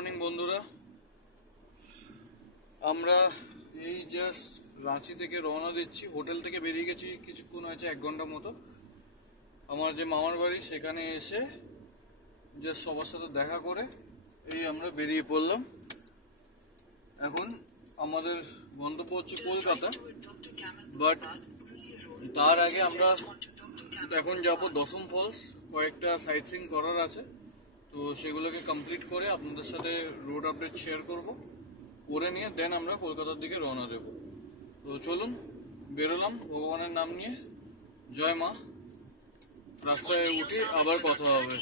Morning বন্ধুরা, আমরা এই জাস্ট রাঁচি থেকে রওনা দিচ্ছি। হোটেল থেকে বেরিয়ে গেছি কিছুক্ষণ হয়েছে, 1 ঘন্টা মতো। আমার যে মামার বাড়ি সেখানে এসে জাস্ট সবার সাথে দেখা করে এই আমরা বেরিয়ে পড়লাম। এখন আমাদের গন্তব্য হচ্ছে কলকাতা, বাট তার আগে আমরা এখন যাব দশম ফলস। কয়েকটা সাইট সিইং করার আছে, তো সেগুলোকে কমপ্লিট করে আপনাদের সাথে রোড আপডেট শেয়ার করব, করে নিয়ে দেন আমরা কলকাতার দিকে রওনা দেব। তো চলুন, বেরোলাম ভগবানের নাম নিয়ে। জয় মা। রাস্তায় উঠে আবার কথা হবে।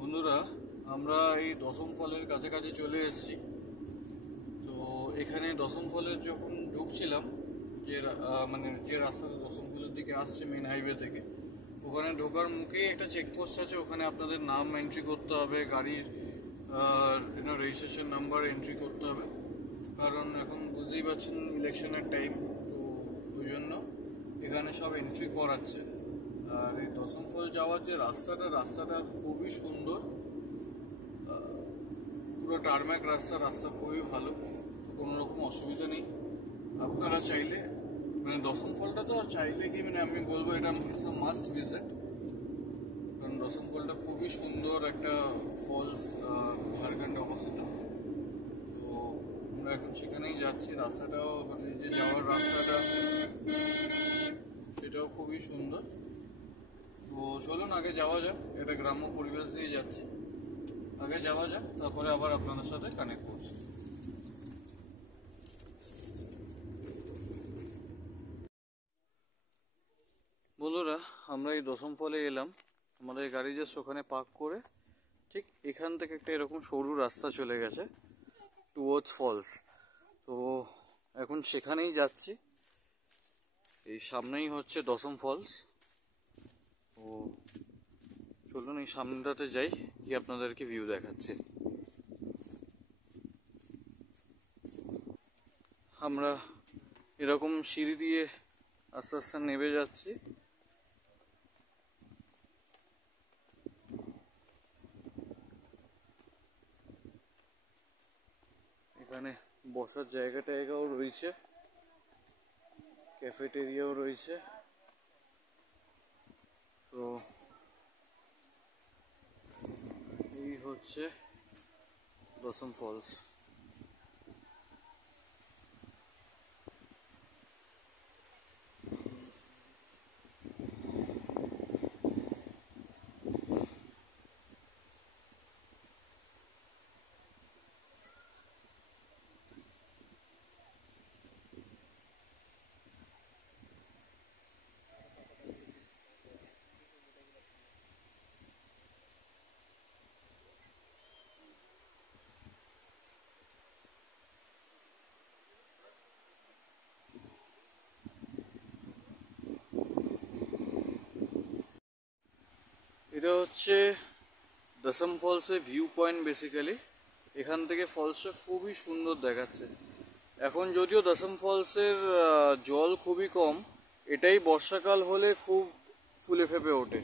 বন্ধুরা, আমরা এই দশম ফলের কাছাকাছি চলে এসেছি। তো এখানে দশম ফলের যখন ঢুকছিলাম, যে রাস্তাটা দশম ফলের দিকে আসছে মেন হাইওয়ে থেকে, ওখানে ঢোকার মুখেই একটা চেকপোস্ট আছে। ওখানে আপনাদের নাম এন্ট্রি করতে হবে, গাড়ির রেজিস্ট্রেশন নাম্বার এন্ট্রি করতে হবে, কারণ এখন বুঝতেই পারছেন ইলেকশনের টাইম, তো ওই জন্য এখানে সব এন্ট্রি করাচ্ছে। আর এই দশম ফল যাওয়ার যে রাস্তাটা খুবই সুন্দর, পুরো টারম্যাক রাস্তা খুবই ভালো, কোনো রকম অসুবিধা নেই। আপনারা চাইলে দশম ফলটা তো চাইলে কি আমি বলবো এটা মাস্ট ভিজিট, কারণ দশম ফলটা খুবই সুন্দর একটা ফলস, ঝাড়খণ্ডে অবস্থিত। তো আমরা এখন সেখানেই যাচ্ছি। রাস্তাটাও যে যাওয়ার রাস্তাটা সেটাও খুবই সুন্দর। তো চলুন আগে যাওয়া যাক, এটা গ্রাম্য পরিবেশ দিয়ে যাচ্ছি, আগে যাওয়া যাক, তারপরে আবার আপনাদের সাথে কানেক্ট করছি। বন্ধুরা, আমরা এই দশম ফলে এলাম। আমাদের গাড়ি জাস্ট ওখানে পার্ক করে ঠিক এখান থেকে একটা এরকম সরু রাস্তা চলে গেছে টুয়ার্ডস ফলস। তো এখন সেখানেই যাচ্ছি। এই সামনেই হচ্ছে দশম ফলস। তো চলুন এই সামনেটাতে যাই, গিয়ে আপনাদেরকে ভিউ দেখাচ্ছি। আমরা এরকম সিঁড়ি দিয়ে আস্তে আস্তে নেমে যাচ্ছি। এখানে বসার জায়গাটাও রয়েছে, ক্যাফেটেরিয়াও রয়েছে। তো এই হচ্ছে দশম ফলস। এটা হচ্ছে দশম ফলসের ভিউ পয়েন্ট বেসিক্যালি। এখান থেকে ফলসটা খুবই সুন্দর দেখাচ্ছে। এখন যদিও দশম ফলসের জল খুবই কম, এটাই বর্ষাকাল হলে খুব ফুলে ফেপে ওঠে,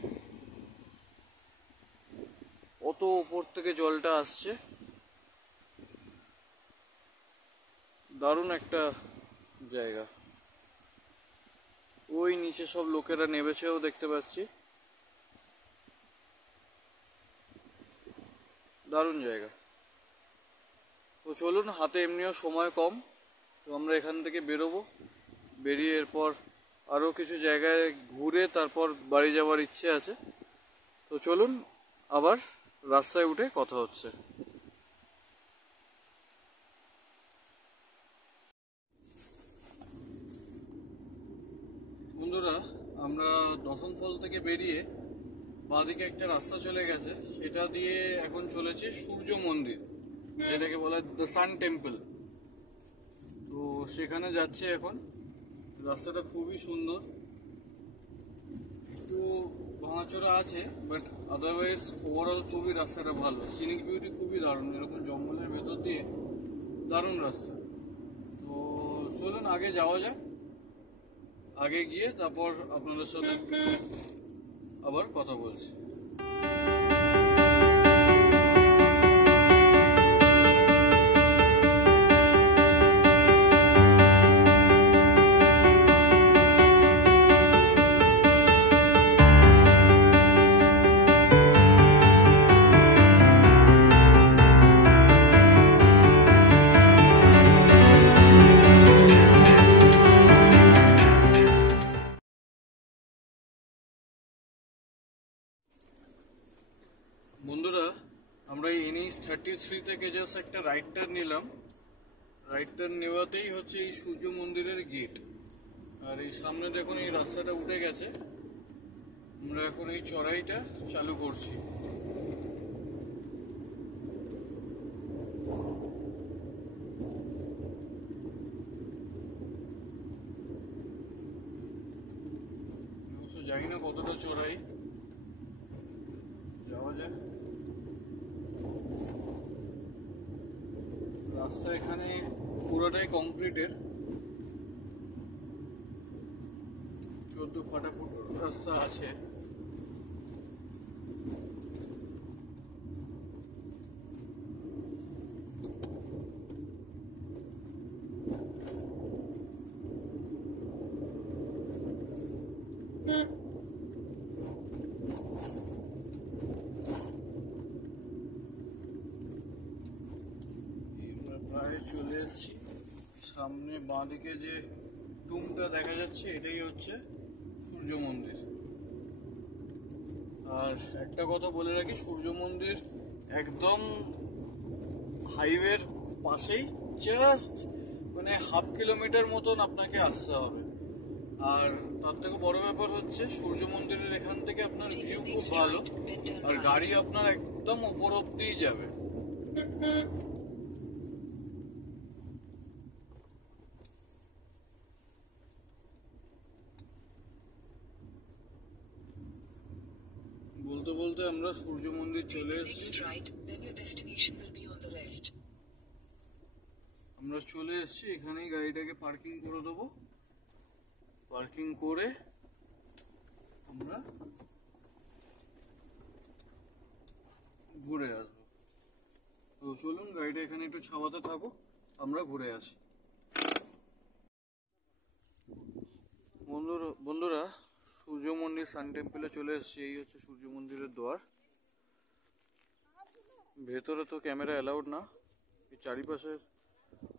অত ওপর থেকে জলটা আসছে। দারুণ একটা জায়গা। ওই নিচে সব লোকেরা নেমেছেও দেখতে পাচ্ছি। দারুণ জায়গা। তো চলুন, হাতে এমনিও সময় কম, তো আমরা এখান থেকে বেরোবো। বেরিয়ে এরপর আরও কিছু জায়গায় ঘুরে তারপর বাড়ি যাওয়ার ইচ্ছে আছে। তো চলুন, আবার রাস্তায় উঠে কথা হচ্ছে। বন্ধুরা, আমরা দশম ফল থেকে বেরিয়ে বাঁদিকে একটা রাস্তা চলে গেছে, সেটা দিয়ে এখন চলেছে সূর্য মন্দির, যেটাকে বলা হয় দ্য সান টেম্পল। তো সেখানে যাচ্ছে এখন। রাস্তাটা খুবই সুন্দর, একটু ভাঙাচোরা আছে, বাট আদারওয়াইজ ওভারঅল খুবই রাস্তাটা ভালো। সিনিক বিউটি খুবই দারুণ, এরকম জঙ্গলের ভেতর দিয়ে দারুণ রাস্তা। তো চলুন আগে যাওয়া যাক, আগে গিয়ে তারপর আপনাদের সাথে আবার কথা বলছি। বন্ধুরা, আমরা এই NH-33 থেকে জাস্ট একটা রাইট টার্ন নিলাম। রাইট টার্ন নেওয়াতেই হচ্ছে এই সূর্য মন্দিরের গেট। আর এই সামনে দেখুন এই রাস্তাটা উঠে গেছে। আমরা এখন এই চড়াইটা চালু করছি। অবশ্য জানি না কতটা চড়াই, যাওয়া যায়। রাস্তা এখানে পুরোটাই কংক্রিটের, 14 ফাটাফুট রাস্তা আছে। প্রায় চলে এসেছি। সামনে বাঁদিকে যে টুমটা দেখা যাচ্ছে এটাই হচ্ছে সূর্য মন্দির। আর একটা কথা বলে রাখি, সূর্য মন্দির একদম হাইওয়ের পাশেই, জাস্ট মানে হাফ কিলোমিটার মতন আপনাকে আসতে হবে। আর তার থেকে বড় ব্যাপার হচ্ছে সূর্য মন্দিরের এখান থেকে আপনার ভিউ খুব ভালো, আর গাড়ি আপনার একদম উপর অব্দি যাবে। বলতে বলতে আমরা সূর্য মন্দির চলে এসেছি। আমরা চলে এসেছি, এখানেই গাড়িটাকে পার্কিং করে দেবো। পার্কিং করে আমরা ঘুরে আসবো। তো চলুন, গাড়িটা এখানে একটু ছাওয়াতে থাকো, আমরা ঘুরে আসি। বন্ধুরা, সূর্য মন্দির সান টেম্পলে চলে এসেছি। এই হচ্ছে সূর্য মন্দিরের দ্বার। ভেতরে তো ক্যামেরা অ্যালাউড না। এই চারিপাশের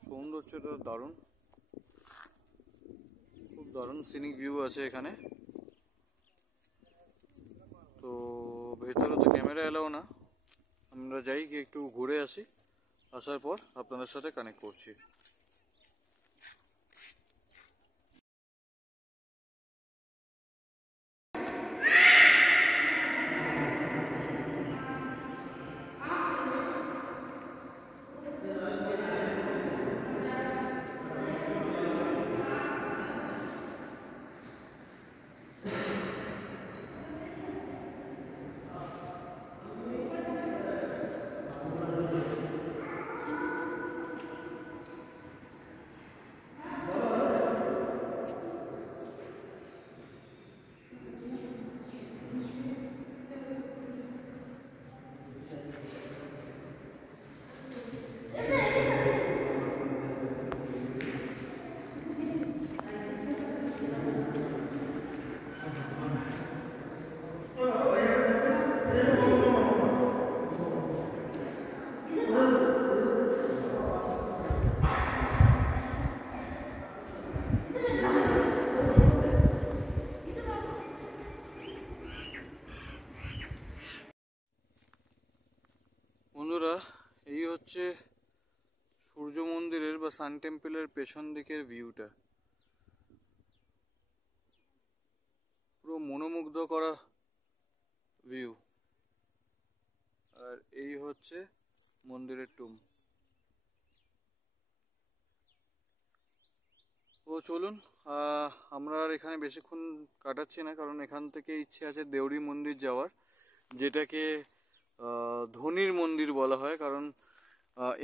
সৌন্দর্যটা দারুণ, খুব দারুণ সিনিক ভিউ আছে এখানে। তো ভেতরে তো ক্যামেরা অ্যালাউ না, আমরা যাই গিয়ে একটু ঘুরে আসি। আসার পর আপনাদের সাথে কানেক্ট করছি। বন্ধুরা, এই হচ্ছে সূর্য মন্দিরের বা সান টেম্পলের পেছন দিকের ভিউটা। পুরো মনোমুগ্ধ করা ভিউ। আর এই হচ্ছে মন্দিরের টুম। তো চলুন, আমরা আর এখানে বেশিক্ষণ কাটাচ্ছি না, কারণ এখান থেকে ইচ্ছে আছে দেউরি মন্দির যাওয়ার, যেটাকে ধোনির মন্দির বলা হয়। কারণ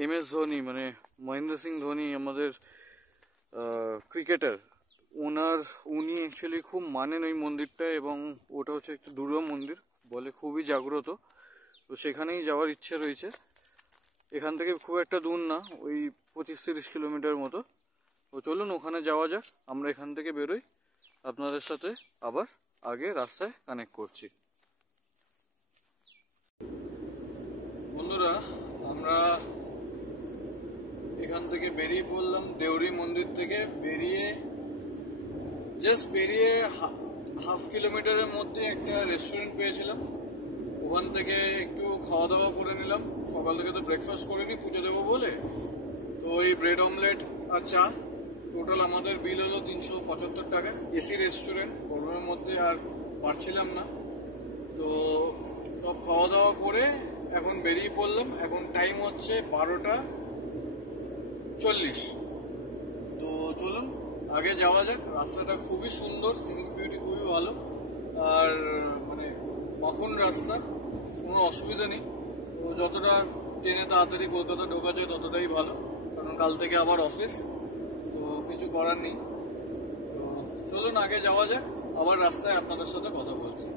MS ধোনি, মানে মহেন্দ্র সিং ধোনি, আমাদের ক্রিকেটার, উনি অ্যাকচুয়ালি খুব মানেন ওই মন্দিরটা, এবং ওটা হচ্ছে একটা দুর্গা মন্দির বলে, খুবই জাগ্রত। তো সেখানেই যাওয়ার ইচ্ছে রয়েছে। এখান থেকে খুব একটা দূর না, ওই 25-30 কিলোমিটার মতো। তো চলুন ওখানে যাওয়া যাক। আমরা এখান থেকে বেরোই, আপনাদের সাথে আবার আগে রাস্তায় কানেক্ট করছি। বন্ধুরা, আমরা এখান থেকে বেরিয়ে পড়লাম দেউরি মন্দির থেকে। বেরিয়ে হাফ কিলোমিটারের মধ্যে একটা রেস্টুরেন্ট পেয়েছিলাম। ওখান থেকে একটু খাওয়া দাওয়া করে নিলাম। সকাল থেকে তো ব্রেকফাস্ট করিনি, পুজো দেবো বলে। তো ওই ব্রেড অমলেট আর চা, টোটাল আমাদের বিল হলো 375 টাকা। এসি রেস্টুরেন্ট, গরমের মধ্যে আর পারছিলাম না। তো সব খাওয়া দাওয়া করে এখন বেরিয়ে পড়লাম। এখন টাইম হচ্ছে 12:40। তো চলুন আগে যাওয়া যাক। রাস্তাটা খুবই সুন্দর, সিনিক বিউটি খুবই ভালো, আর মানে মাখন রাস্তা, কোনো অসুবিধা নেই। তো যতটা ট্রেনে তাড়াতাড়ি কলকাতা ঢোকা যায় ততটাই ভালো, কারণ কাল থেকে আবার অফিস। তো কিছু করার নেই। তো চলুন আগে যাওয়া যাক, আবার রাস্তায় আপনাদের সাথে কথা বলছি।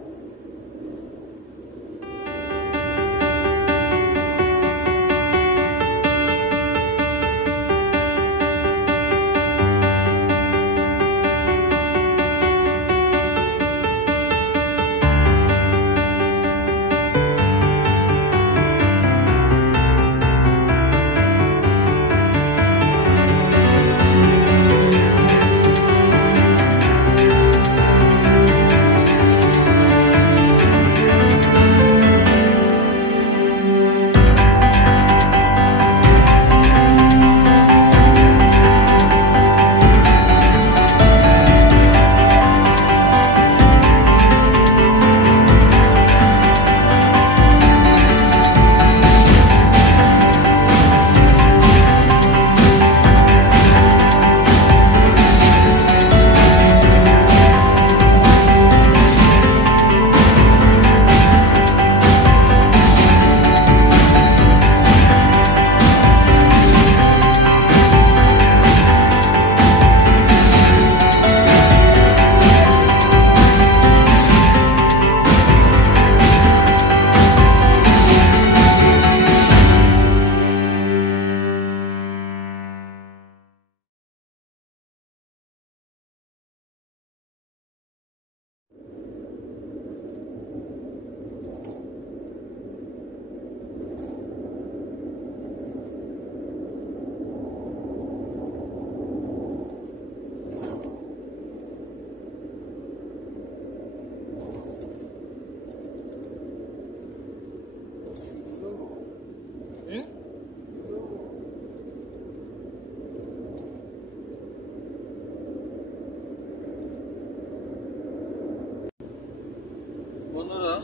বন্ধুরা,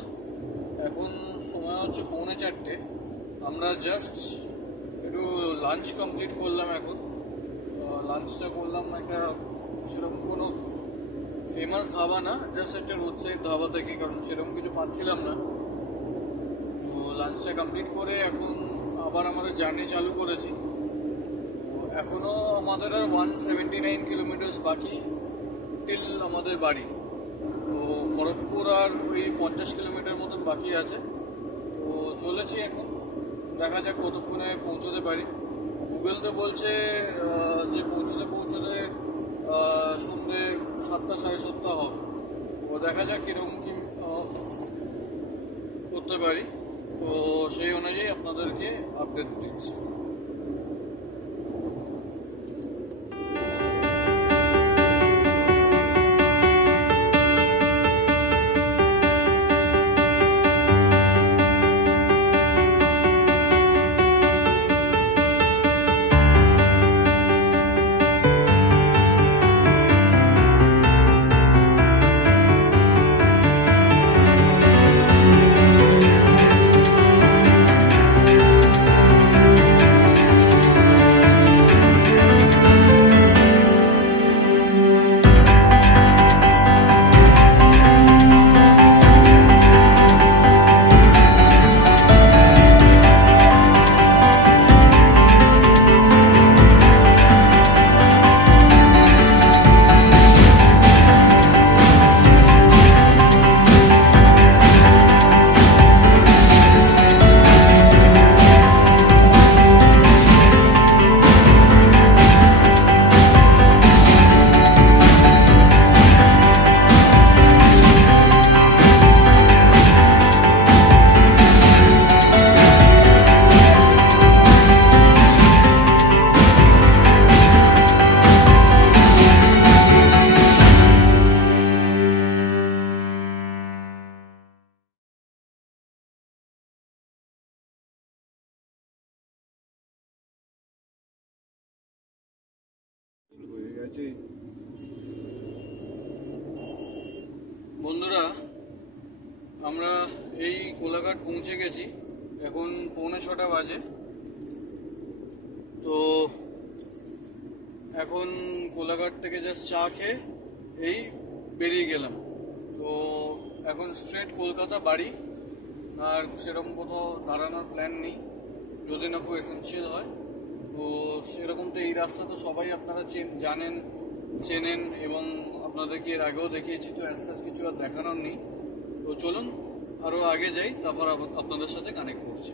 এখন সময় হচ্ছে 3:45। আমরা জাস্ট একটু লাঞ্চ কমপ্লিট করলাম। এখন লাঞ্চটা করলাম একটা সেরকম কোনো ফেমাস ধাবা না, জাস্ট একটা রোড সাইড ধাবা থেকে, কারণ সেরকম কিছু পাচ্ছিলাম না। তো লাঞ্চটা কমপ্লিট করে এখন আবার আমাদের জার্নি চালু করেছি। তো এখনও আমাদের আর 179 কিলোমিটার বাকি টিল আমাদের বাড়ি। তো খড়গপুর আর ওই 50 কিলোমিটার মতন বাকি আছে। তো চলেছি এখন, দেখা যাক কতক্ষণে পৌঁছতে পারি। গুগল তো বলছে যে পৌঁছতে সন্ধ্যে 7টা 7:30 হবে। তো দেখা যাক কীরকম কি করতে পারি। তো সেই অনুযায়ী আপনাদেরকে আপডেট দিচ্ছি। গেছে। বন্ধুরা, আমরা এই কোলাঘাট পৌঁছে গেছি, এখন 6:45 বাজে। তো এখন কোলাঘাট থেকে জাস্ট চা খেয়ে এই বেরিয়ে গেলাম। তো এখন স্ট্রেট কলকাতা বাড়ি, আর সেরকম কোথাও দাঁড়ানোর প্ল্যান নেই, যদি না খুব এসেন্সিয়াল হয়। তো সেরকম তো এই রাস্তা তো সবাই আপনারা চেনেন এবং আপনাদেরকে এর আগেও দেখিয়েছি, তো অ্যাজ সাচ কিছু আর দেখানোর নেই। তো চলুন আরও আগে যাই, তারপর আপনাদের সাথে কানেক্ট করছি।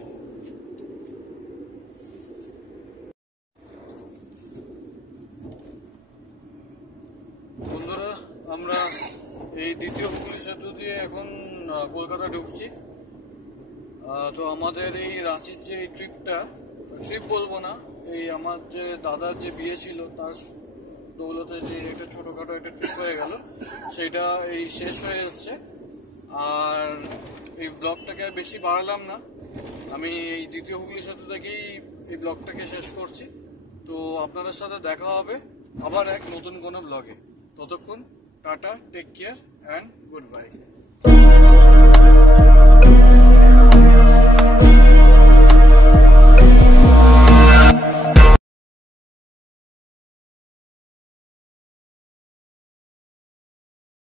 বন্ধুরা, আমরা এই দ্বিতীয় হুগলি সেতু দিয়ে এখন কলকাতা ঢুকছি। তো আমাদের এই রাঁচির যে ট্রিপ বলবো না, এই আমার যে দাদার যে বিয়ে ছিল তার দৌলতে যে একটা ছোটোখাটো একটা ট্রিপ হয়ে গেল, সেটা এই শেষ হয়ে এসছে। আর এই ব্লগটাকে আর বেশি বাড়ালাম না, আমি এই দ্বিতীয় হুগলি সেতু থেকেই এই ব্লগটাকে শেষ করছি। তো আপনাদের সাথে দেখা হবে আবার এক নতুন কোনো ব্লগে। ততক্ষণ tata, take care and good bye.